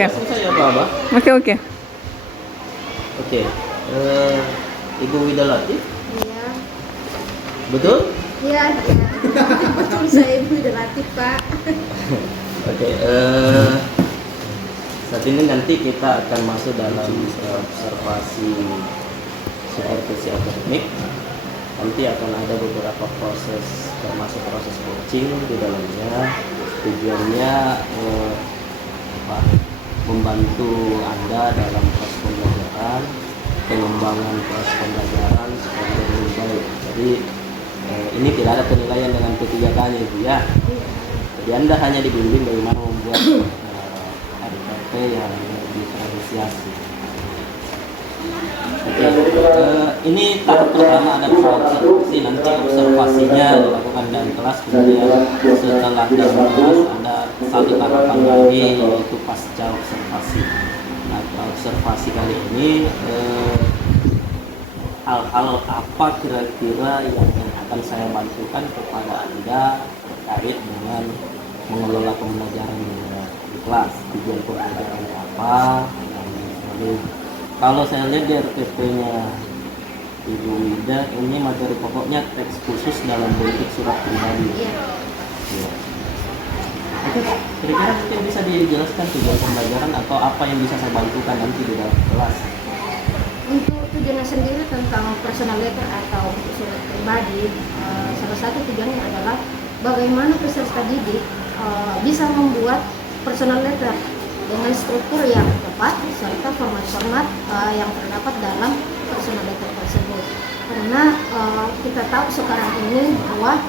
Oke. Langsung saya apa? Oke. Oke. Ibu Wida Latif, Iya, betul? iya, betul saya Ibu Wida Latif, Pak. Oke. Saat ini nanti kita akan masuk dalam observasi supervisi akademik. Nanti akan ada beberapa proses, termasuk proses coaching di dalamnya. Tujuannya membantu Anda dalam proses pembelajaran, pengembangan proses pembelajaran supaya lebih baik. Jadi ini tidak ada penilaian dengan P3K-nya Ibu ya. Jadi Anda hanya dibimbing bagaimana membuat RPP yang diferensiasi. Ini tahap pertama ada observasi, nanti observasinya dilakukan dalam kelas, kemudian setelah dalam kelas ada satu tahapan lagi yaitu pasca observasi. Nah, observasi kali ini hal-hal apa kira-kira yang akan saya bantukan kepada Anda terkait dengan mengelola pembelajaran di kelas, tujuan pembelajarannya apa, dan sebagainya. Kalau saya lihat di RPP-nya Ibu Wida, ini materi pokoknya teks khusus dalam bentuk surat pribadi. Iya. Ya. Oke, kira-kira mungkin bisa dijelaskan tujuan pembelajaran atau apa yang bisa saya bantukan nanti di dalam kelas? Untuk tujuannya sendiri tentang personal letter atau surat pribadi, salah satu tujuannya adalah bagaimana peserta didik bisa membuat personal letter dengan struktur yang tepat serta format-format yang terdapat dalam personal letter tersebut. Karena kita tahu sekarang ini bahwa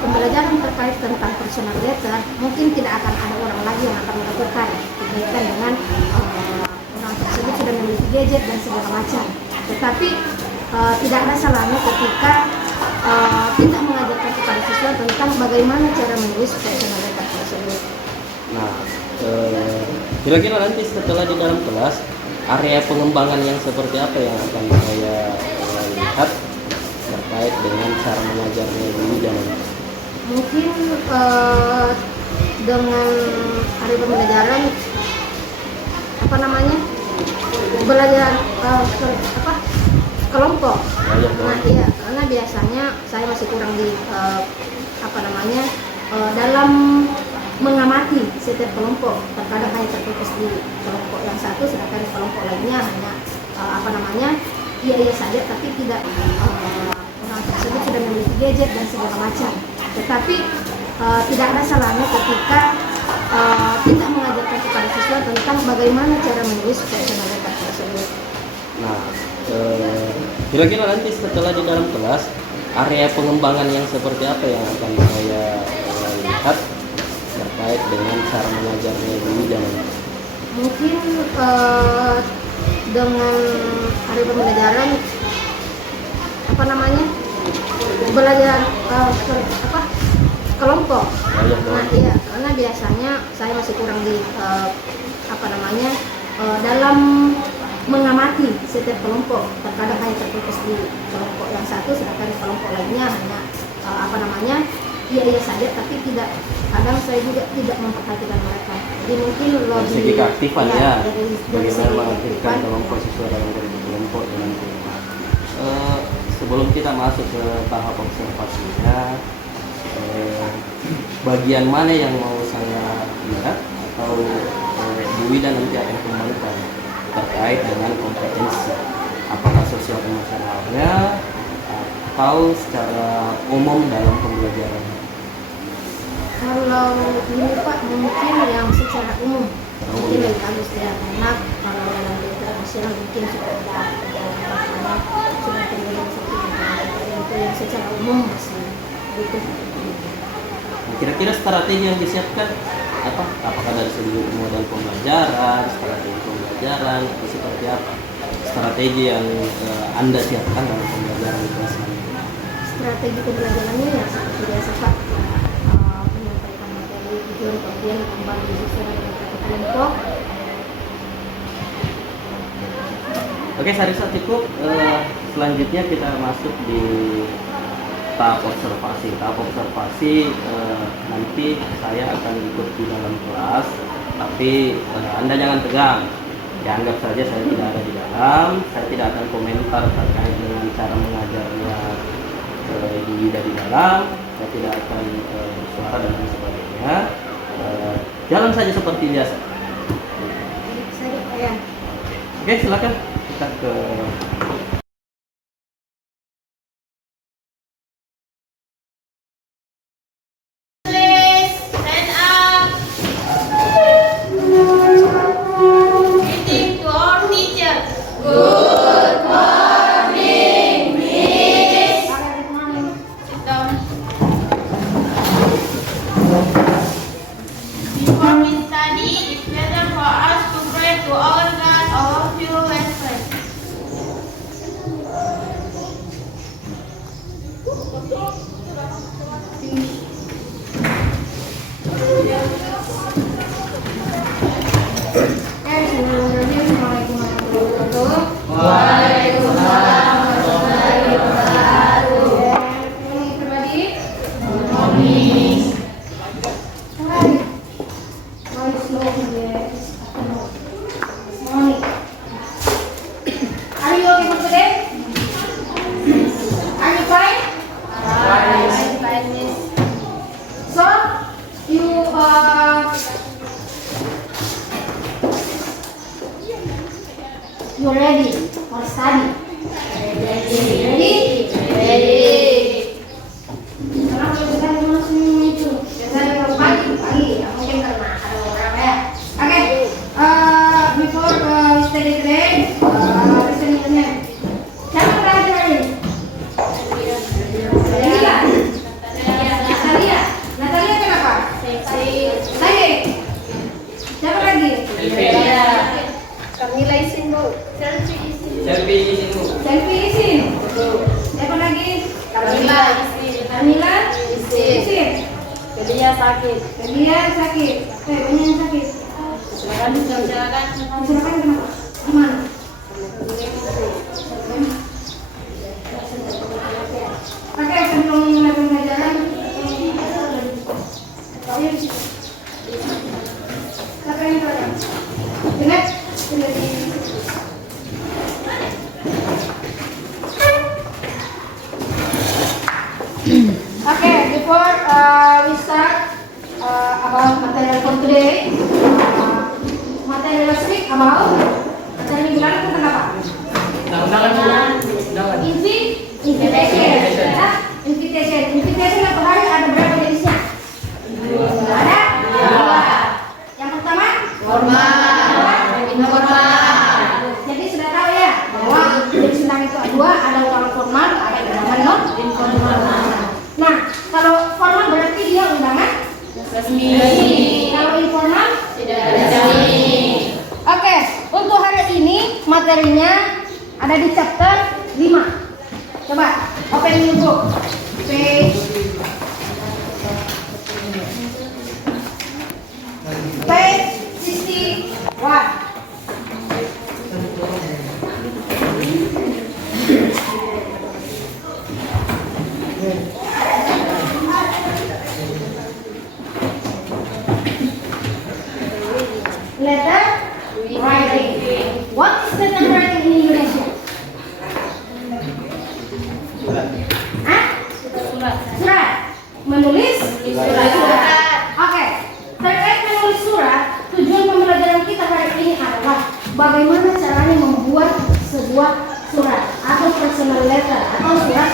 pembelajaran terkait tentang personal letter mungkin tidak akan ada orang lagi yang akan melakukan dikaitkan dengan orang tersebut sudah memiliki gadget dan segala macam. Tetapi tidak ada salahnya ketika kita mengajarkan kepada siswa tentang bagaimana cara menulis personal letter tersebut. Nah, kira-kira nanti setelah di dalam kelas area pengembangan yang seperti apa yang akan saya lihat terkait dengan cara mengajarnya dulu dan Mungkin dengan hari pembelajaran belajar kelompok. Nah iya, karena biasanya saya masih kurang di dalam mengamati setiap kelompok. Terkadang hanya terfokus di kelompok yang satu, sedangkan kelompok lainnya hanya iya saja, tapi tidak orang tersebut sudah memiliki gadget dan segala macam. Tetapi tidak ada salahnya ketika kita mengajarkan kepada siswa tentang bagaimana cara menulis personal letter tersebut. Nah, kira-kira nanti setelah di dalam kelas area pengembangan yang seperti apa yang akan saya lihat terkait dengan cara mengajarnya dulu dan Mungkin dengan hari pembelajaran belajar kelompok. Nah iya, karena biasanya saya masih kurang di dalam mengamati setiap kelompok. Terkadang hanya terfokus di kelompok yang satu, sedangkan kelompok lainnya hanya iya saja, tapi tidak. Kadang saya juga tidak memperhatikan mereka. Jadi mungkin dari segi keaktifan dari bagaimana segi mengaktifkan kelompok siswa dalam kelompok nanti. Sebelum kita masuk ke tahap observasinya, bagian mana yang mau saya lihat atau Bu Wida nanti akan kembangkan terkait dengan kompetensi, apakah sosial emosionalnya atau secara umum dalam pembelajaran? Kalau ini Pak, mungkin yang secara umum mungkin lebih bagus ya, karena kalau dalam internasional mungkin sudah itu yang secara umum masih butuh. Kira-kira strategi yang disiapkan apakah dari segi model pembelajaran, strategi pembelajaran, atau seperti apa strategi yang Anda siapkan dalam pembelajaran kelas ini? Strategi pembelajarannya ya seperti biasa Pak, menyampaikan materi, tujuan, kemudian kembali sesuai dengan kelompok. Oke, saya rasa cukup. Selanjutnya kita masuk di tahap observasi. Tahap observasi nanti saya akan ikut di dalam kelas tapi Anda jangan tegang. Ya, anggap saja saya tidak ada di dalam, saya tidak akan komentar terkait dengan cara mengajarnya Yuda di dalam, saya tidak akan bersuara dan lain sebagainya. Jalan saja seperti biasa. Oke, silakan kita ke Before we study, it's better for us to pray to our God. All of you, let's pray. Assalamualaikum warahmatullahi wabarakatuh. Everybody. Are you okay for today? Are you fine? Fine, miss. So, you ready for study? Ready? Sekarang kita mau senyum itu. Biasanya kalau pagi, mungkin karena ada orang ya. Oke, before we study today, listening again. Siapa belajar hari ini? Natalia kenapa? Saya. Siapa lagi? Kamila isin bu. selfie isin. Siapa lagi? Kamila isin. Dia sakit. Banyak yang sakit. Silakan. Silakan kenapa? Gimana? Oke, sebelum mulai pembelajaran, Okay, before we start about material for today, material last week about materi minggu lalu tentang apa? Invitation. Invitation apa hari ada berapa jenisnya? Ada dua. Yang pertama informal. Jadi sudah tahu ya bahwa jenis undangan itu dua, ada undangan formal, ada undangan non informal. Nah, kalau formal berarti dia undangan Resmi. Kalau informal Tidak resmi. Oke, untuk hari ini materinya ada di chapter 5. Coba open new book. Page 61. Letter writing. What is letter writing in Indonesia? Surat. Menulis surat. Oke. Terkait menulis surat, tujuan pembelajaran kita hari ini adalah bagaimana caranya membuat sebuah surat atau personal letter atau surat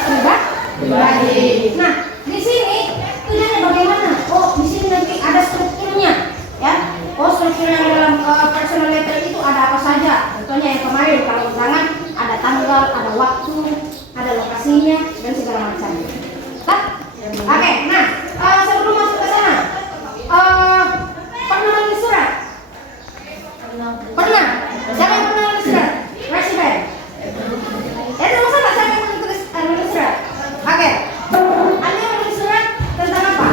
pribadi. Nah, di sini tujuannya bagaimana? Oh, di sini nanti ada strukturnya, ya. Oh, struktur yang dalam personal letter itu ada apa saja? Contohnya yang kemarin kalau undangan ada tanggal, ada waktu, ada lokasinya dan segala macam. Oke, nah sebelum masuk ke sana, pernah nulis surat? Pernah? Siapa yang pernah nulis surat? Raise your hand. Itu masalah siapa yang pernah nulis surat? Oke, Anda yang nulis surat tentang apa?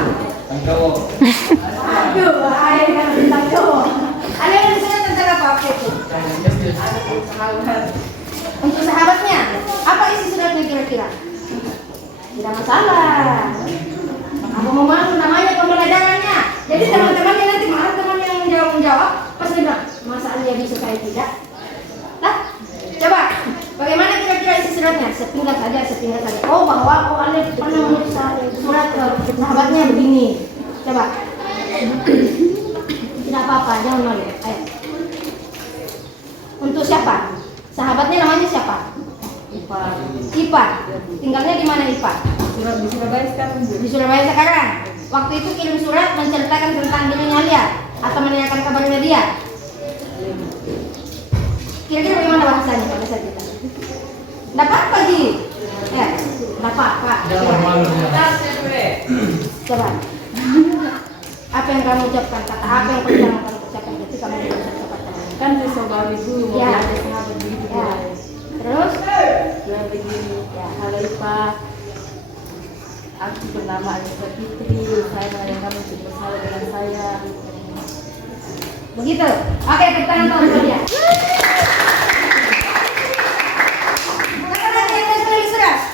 Aduh, bahaya kalau tentang cowok. Anda yang nulis surat tentang apa waktu itu? Untuk sahabatnya, apa isi suratnya kira-kira? Tidak masalah. Aku mau malu namanya pembelajarannya. Jadi teman-temannya nanti marah teman yang menjawab. jawab, pas dia bilang, masa Alia bisa saya tidak? Nah, coba, bagaimana kira-kira isi suratnya? Sepindah saja. Oh, bahwa Alia pernah menulis surat ke sahabatnya begini. Coba. Tidak apa-apa, jangan malu. Ayo. Untuk siapa? Sahabatnya namanya siapa? Ipa. Tinggalnya di mana Ipa? Di Surabaya sekarang. Di Surabaya sekarang. Waktu itu kirim surat menceritakan tentang dirinya Alia atau menanyakan kabarnya dia. Kira-kira bagaimana bahasanya pada saat itu? Nggak apa-apa Ji. Ya, nggak apa-apa. Coba. Apa yang kamu ucapkan? Kata apa yang pertama kamu ucapkan ketika kamu ucapkan? Kan sebagai dulu mau Ya. belajar sahabat begitu. Ya. Terus? Bilang begini, ya halo Ipa, aku bernama Alisa Fitri, saya mengajak kamu untuk bersahabat dengan saya. Begitu. Oke, tepuk tangan untuk dia.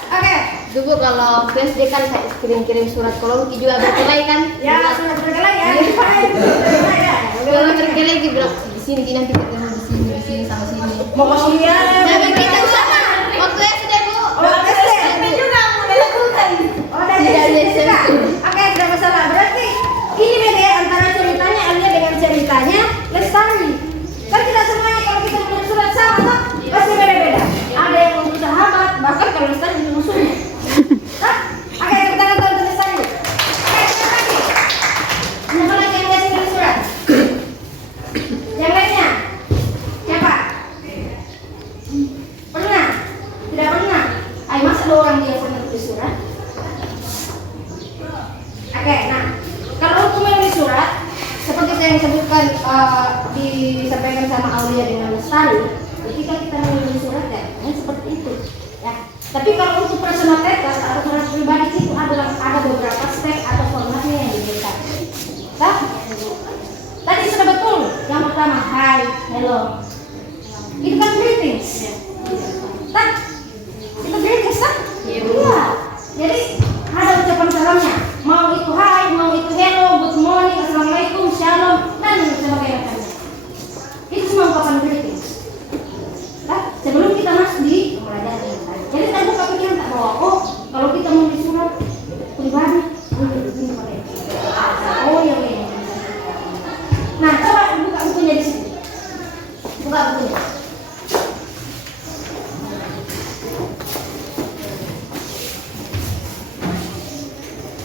Oke. Dulu kalau PSD kan saya kirim surat, kalau Luki juga berkelahi kan? Ya, sudah berkelahi ya. Kalau berkelahi dia bilang di sini nanti ketemu di sini sama sini. Mau ke sini ya. Jadi kita sama. Waktu SD Bu. Oh, SMP juga mau dilakukan. Oh, dari SD juga. Oke, tidak masalah. Berarti ini beda ya antara ceritanya Alia dengan ceritanya Lestari. Kan kita semuanya kalau kita menulis surat sama toh pasti beda-beda. Ada yang untuk sahabat, bahkan kalau Lestari itu musuhnya. Hah? Oke, kita nonton untuk Lestari. Oke, siapa lagi? Siapa lagi yang ngasih nulis surat? Yang lainnya? Siapa? Pernah? Tidak pernah? Ayo, masa ada orang biasa menulis surat? Oke, nah kalau untuk menulis surat seperti yang disebutkan disampaikan sama Aulia dengan Lestari, ketika kita menulis surat ya seperti itu ya. Tapi kalau untuk personal letter atau surat pribadi itu ada beberapa step atau formatnya yang diberikan. Nah, tadi sudah betul. Yang pertama, hi, hello. Itu kan greetings. Nah, itu greetings kan? Iya. Jadi ada ucapan salamnya. Mau itu hai, mau itu hello, good morning, assalamualaikum, shalom, dan sebagainya. Itu semua ungkapan greetings. Nah, sebelum kita masuk di pembelajaran yang tadi. Jadi saya buka pikiran tak bahwa kalau kita menulis surat pribadi, begini pakai. Oh ya. Nah, coba buka bukunya di sini. Buka bukunya.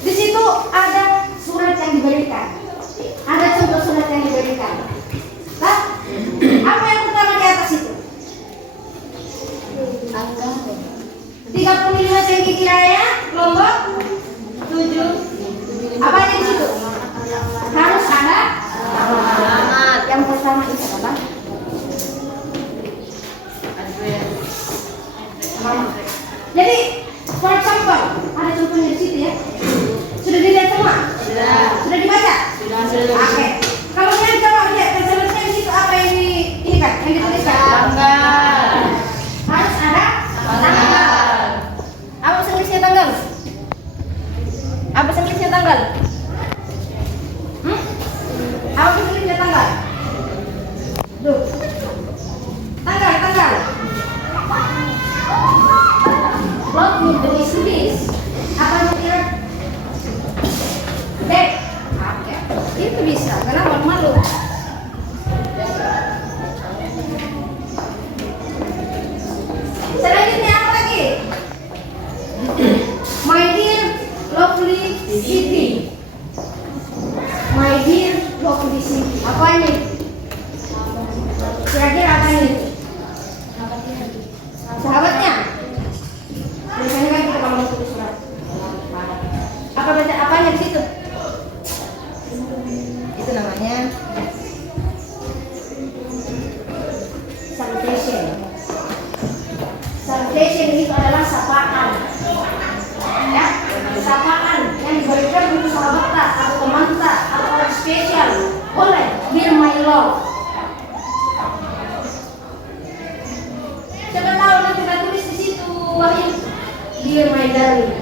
Di situ ada surat yang diberikan. Ada contoh surat yang diberikan. Nah, apa yang pertama di atas itu? Angka 35 cm kiranya, Lombok 7. Apa yang di situ? Harus ada alamat. Yang pertama itu apa? Jadi, for example, ada contohnya di situ ya. Sudah dilihat semua? Sudah dibaca? Sudah. Oke. Kalau kalian coba lihat tulisannya di situ apa yang ini kan? Yang dituliskan? Tanggal. Harus ada tanggal. Apa bahasa Inggrisnya tanggal? Apa bahasa Inggrisnya tanggal? Apa bahasa Inggrisnya tanggal? Duh. Tanggal. What would this? Apa yang kira? Dek. Oke. Itu bisa. Kenapa malu? Selanjutnya apa lagi? My dear lovely city. My dear lovely city. Apa ini? Kira-kira apa ini? Sahabatnya. Biasanya kan kita kalau mau tulis surat. Apa baca apanya di situ? Itu namanya salutation. Salutation itu adalah sapaan. Ya, sapaan yang diberikan untuk sahabat kita atau teman kita atau orang spesial. Boleh, dear my love. Coba tahu nanti kita tulis di situ, Wahyu. Dear my darling.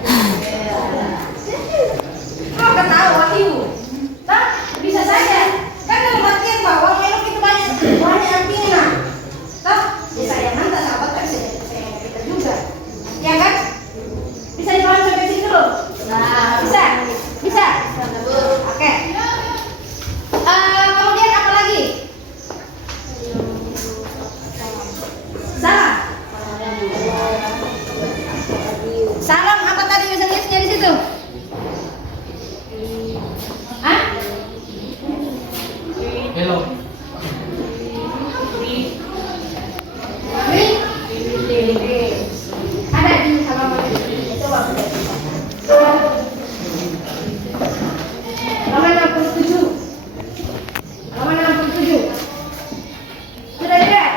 Kau tahu Wahyu? Tak bisa saja. Kan dalam artian bahwa Nah, bisa? Bisa? Oke. Kemudian apa lagi? Salam. Salam apa tadi bisa tulisnya di situ? Hah? Hello. Ada di halaman ini. Coba. Halaman 67. Halaman 67. Sudah lihat?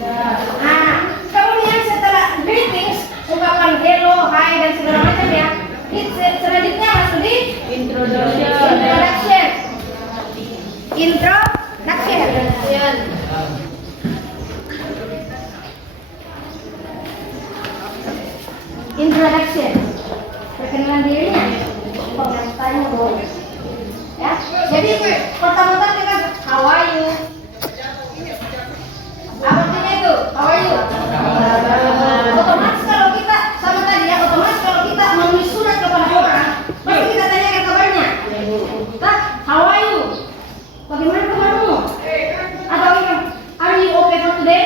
Nah, kemudian setelah greetings, ungkapan hello, hi dan segala macam ya. Selanjutnya masuk di introduction. Introduction. Perkenalan dirinya. Pengantarnya dulu. Ya. Jadi pertama-tama dengan how are you? Apa artinya itu? How are you? Otomatis kalau kita sama tadi ya, otomatis kalau kita menulis surat kepada orang, pasti kita tanyakan kabarnya. Kak, how are you? Bagaimana kabarmu? Atau are you okay for today?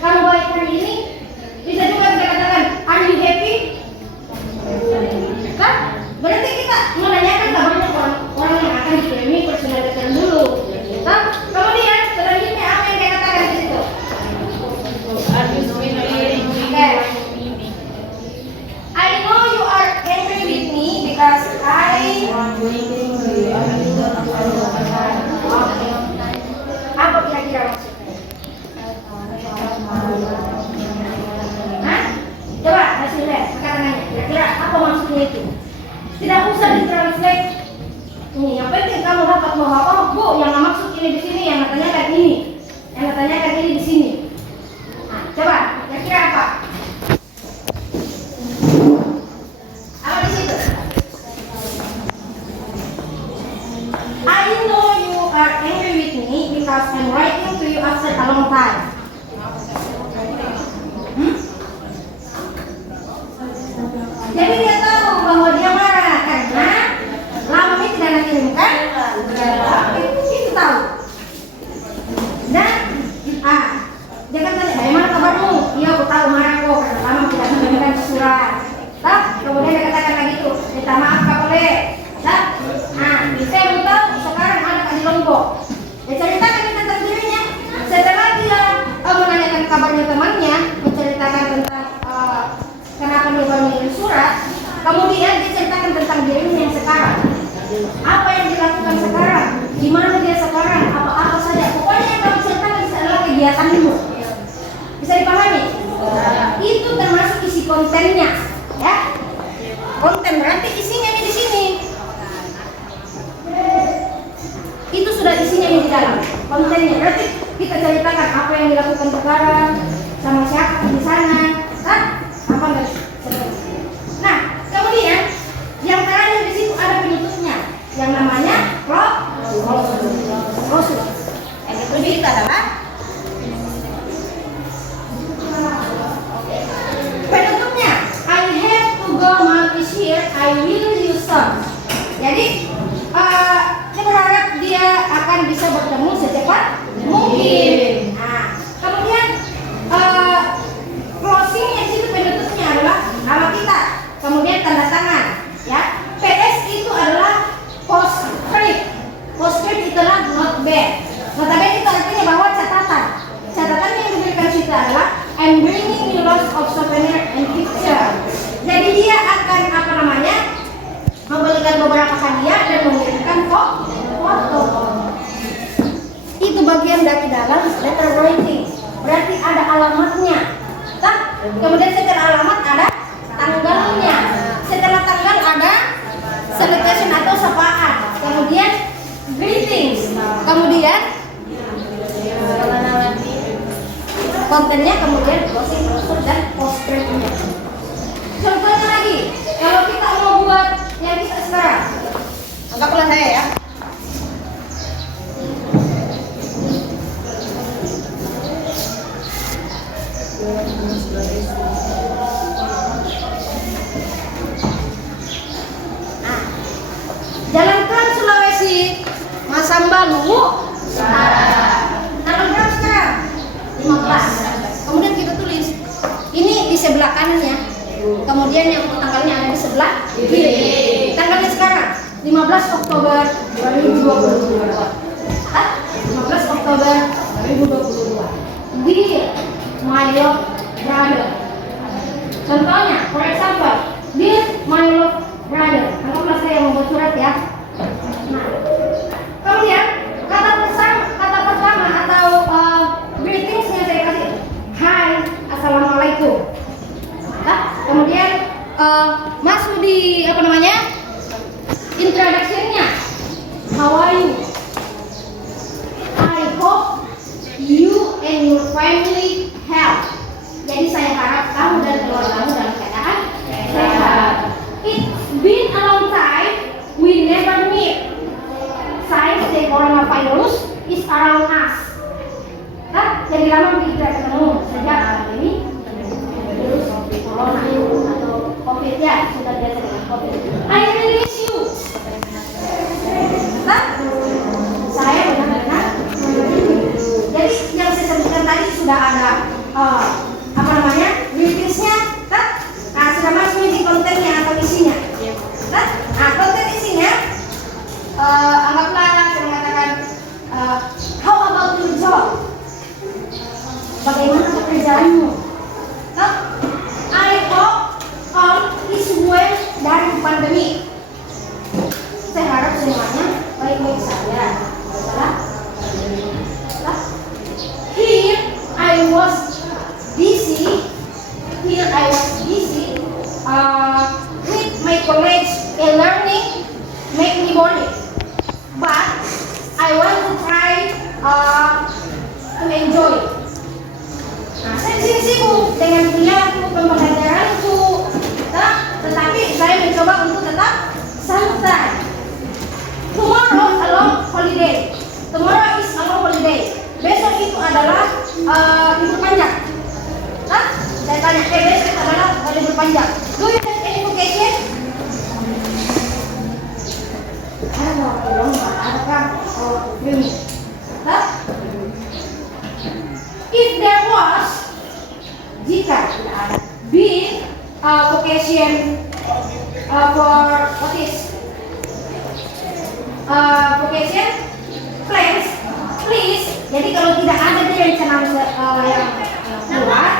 Kamu baik hari ini? Bisa juga kita katakan, are you happy? Kan? Berarti kita menanyakan kabarnya orang yang akan dikirimi personal letter dulu. Kan? Kemudian selanjutnya apa yang dia katakan di situ? Okay. I know you are angry with me because apa kira-kira maksudnya? Hah? Coba kasih lihat kata-katanya. Kira-kira apa maksudnya itu? Tidak usah ditranslate. Ini yang penting kamu dapat mau apa? Bu, yang maksud ini di sini, yang nanyakan ini, yang nanyakan ini di sini. Nah, coba kira-kira apa? Apa di situ? I know you are angry with me because I'm writing to you after a long time. Jadi dia tahu bahwa dia marah karena lama ini tidak dikirimkan. Itu tahu. Dan dia kan tanya, bagaimana kabarmu? Iya, aku tahu marah kok karena lama tidak mengirimkan surat. Kemudian dia katakan lagi tuh, minta maaf Kak boleh. Saya mau tahu sekarang ada di Lombok. Dia ceritakan tentang dirinya. Setelah dia menanyakan kabarnya temannya, menceritakan tentang kenapa dia baru mengirim surat, kemudian dia ceritakan tentang dirinya yang sekarang. Apa yang dilakukan sekarang? Di mana dia sekarang? Apa-apa saja. Pokoknya yang kamu ceritakan adalah kegiatanmu. Bisa dipahami? Itu termasuk isi kontennya, ya. Konten berarti isinya di sini. Itu sudah isinya di dalam kontennya. Berarti kita ceritakan apa yang dilakukan sekarang, sama siapa di sana, kan? Apa enggak? Nah, kemudian yang terakhir di situ ada penutupnya, yang namanya closure. Yang kedua itu adalah penutupnya. I have to go month this year. I will use some. Jadi dia berharap dia akan bisa bertemu secepat mungkin. Nah, kemudian closingnya di situ penutupnya adalah nama kita, kemudian tanda tangan, ya. PS itu adalah postscript. Postscript itu adalah not bad. Notabene itu artinya bahwa catatan. Catatan yang diberikan situ adalah I'm bringing you lots of souvenir and picture. Jadi dia akan memberikan beberapa hadiah dan mengirimkan foto. Itu bagian dari dalam letter writing. Berarti ada alamatnya. Kemudian setelah alamat ada tanggalnya. Setelah tanggal ada salutation atau sapaan. Kemudian greetings. Kemudian kontennya, kemudian closing closure dan postscriptnya. Contohnya lagi, kalau kita mau buat yang kita sekarang, anggaplah saya ya. Sambalu. Tanggal berapa sekarang? 15. Kemudian kita tulis ini di sebelah kanannya. Kemudian yang tanggalnya ada di sebelah kiri. Tanggalnya sekarang 15 Oktober 2022. 15 Oktober 2022. Dear my love brother. Contohnya, for example, dear my love brother. Anggaplah saya yang membuat surat ya. Nah, kemudian kata pertama atau greetingsnya saya kasih Hai, Assalamualaikum. Nah, kemudian masuk di introduction-nya. How are you? I hope you and your family health. Jadi saya harap kamu dan keluargamu dalam keadaan sehat. It's been a long time we never meet. Since the coronavirus is around us. Nah, jadi lama kita ketemu sejak ini virus corona atau COVID ya, sudah biasa dengan COVID. I really miss you. Nah, saya benar-benar jadi yang saya sebutkan tadi sudah ada greetingsnya, nah sudah masuk di kontennya atau isinya. Nah, konten isinya anggaplah saya mengatakan how about your job? Bagaimana pekerjaanmu? I hope all is well dari pandemi. Saya harap semuanya baik-baik saja. Here I was busy with my college learning make me boring. But I want to try to enjoy. Nah, saya di sini sibuk dengan kuliahku, pembelajaranku, tetapi saya mencoba untuk tetap santai. Tomorrow a long holiday. Tomorrow is a long holiday. Besok itu adalah libur panjang. Saya tanya, besok adalah libur panjang. Do you have any vacation? Adakah film? If there was, jika tidak ada, be vacation for what is vacation plans, please. Jadi kalau tidak ada di rencana yang keluar,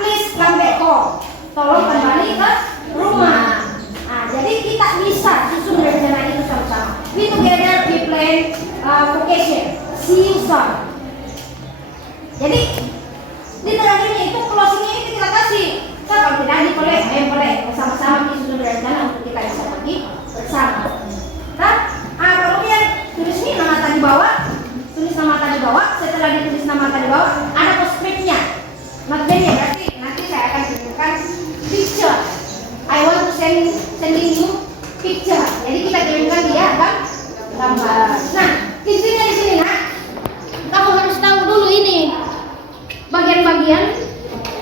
please come back home. Tolong kembali ke rumah. Nah, jadi kita bisa susun rencana itu sama-sama. We together we plan vacation. See you soon. Jadi di terakhirnya itu closingnya itu kita kasih. Kalau tidak boleh bersama-sama disusun rencana untuk kita bisa pergi bersama. Kemudian tulis ini nama tadi bawah. Tulis nama tadi bawah. Setelah ditulis nama tadi bawah, ada postscriptnya. Matanya berarti nanti saya akan kirimkan picture. I want to sending you picture. Jadi kita kirimkan dia gambar. Nah, intinya di sini nak, kamu harus tahu dulu ini bagian-bagian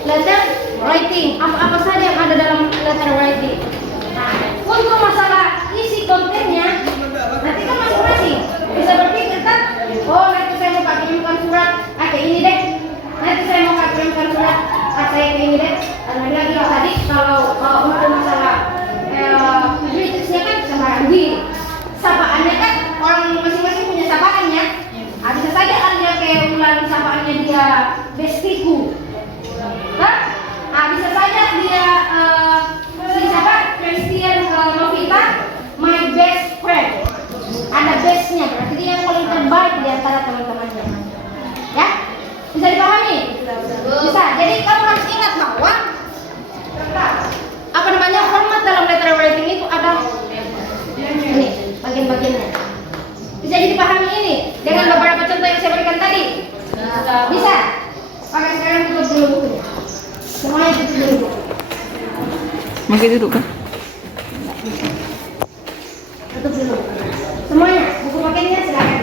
letter writing. Apa saja yang ada dalam letter writing. Nah, untuk masalah isi kontennya, nanti kan masing-masing bisa berpikir kan, oh nanti saya mau kirimkan surat, kayak ini deh. Nanti saya mau kirimkan surat, kayak ini deh. Dan lagi tadi kalau untuk masalah greetingsnya kan sembarang diri. Sapaannya kan orang masing-masing punya sapaannya. Bisa saja ada kayak ulang sapaannya dia bestiku. Bisa saja dia Christian Novita my best friend. Ada bestnya, berarti dia yang paling terbaik di antara teman-temannya. Ya? Bisa dipahami? Bisa. Jadi kamu harus ingat bahwa format dalam letter writing itu ada ini bagian-bagiannya. Bisa dipahami ini dengan beberapa contoh yang saya berikan tadi. Bisa. Pakai sekarang tutup dulu bukunya. Semuanya tutup dulu buku. Mungkin duduk kan? Tutup dulu. Semuanya buku paketnya silakan.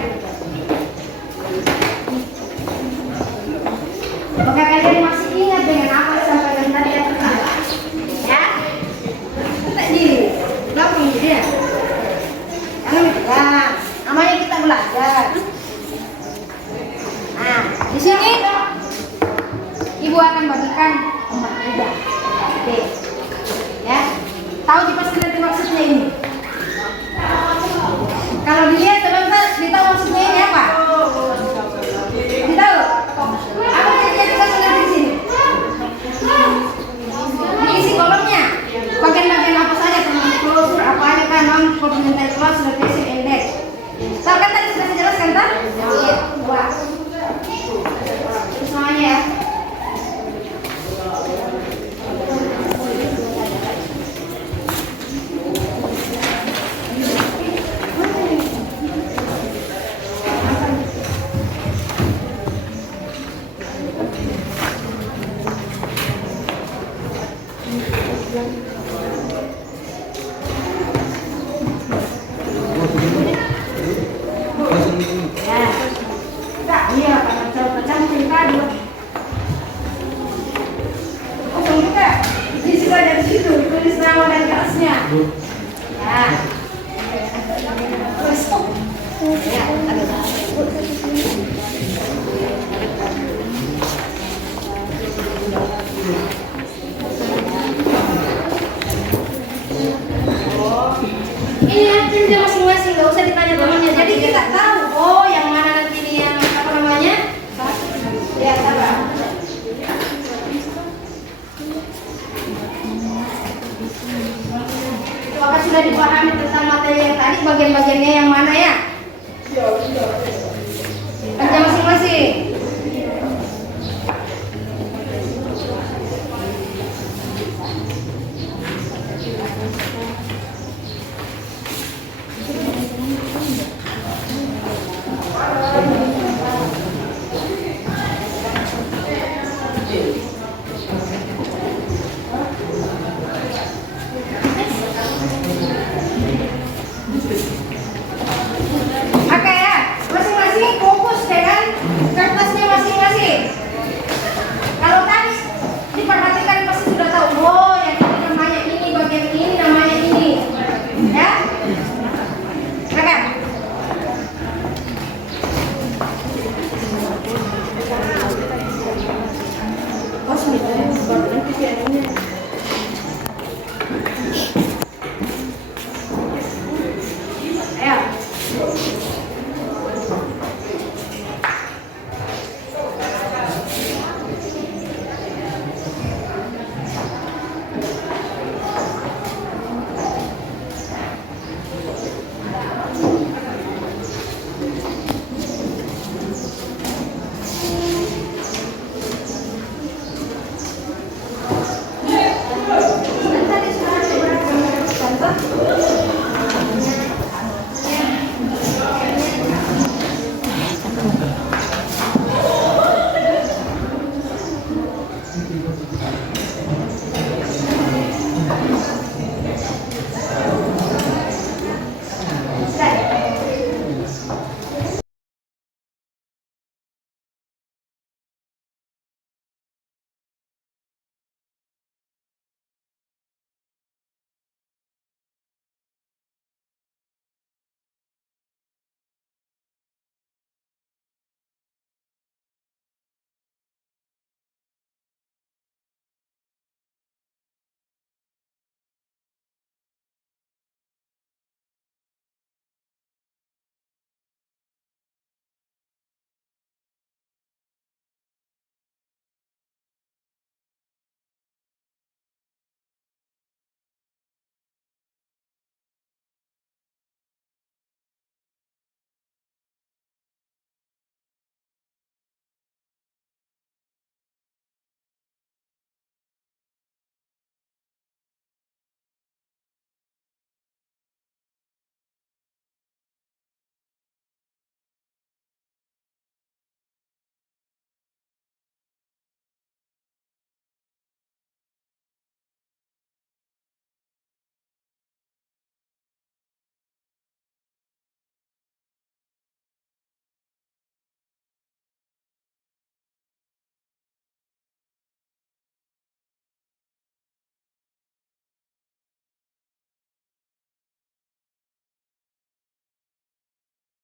Apakah kalian masih ingat dengan apa yang sampaikan tadi ya? Tak di belakang dia. Namanya kita ulang. Ya. Enggak, iya, pecah cerita dulu. Kosong juga. Di situ ada di situ, tulis nama dan kelasnya. Ya. Kosong. Ya, ini nantinya masing-masing, nggak usah ditanya temannya. Jadi kita tahu, oh yang mana nanti ini yang apa namanya? Ya, sabar. Itu apa sudah dipahami tentang materi yang tadi? Bagian-bagiannya yang mana ya? Kerja masing-masing. Oke ya, masing-masing fokus dengan kertasnya masing-masing. Kalau tadi diperhatikan pasti sudah tahu, oh yang ini namanya ini, bagian ini namanya ini, ya. Oke. Oh, sebenarnya baru nanti pianonya. Ayo. Tadi sudah ada beberapa contoh.